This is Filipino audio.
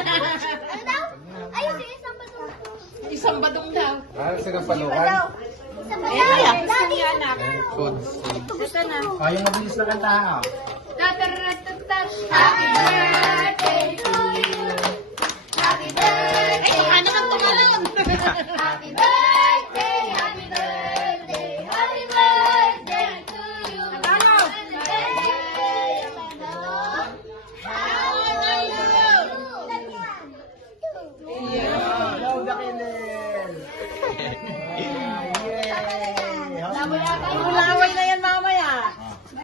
Ano daw? Ayun, isang badong. Isang badong daw. Ah, sinampalukan. Isang badong. Daddy, Foods. ito gusto na. Ah, yung mabilis na kanta ha. Happy birthday to you. Happy birthday. Ay, ano ang tumalon? Happy birthday, happy birthday, happy birthday to you. Happy birthday, Hello, Dakilin! Yay! Mulaway na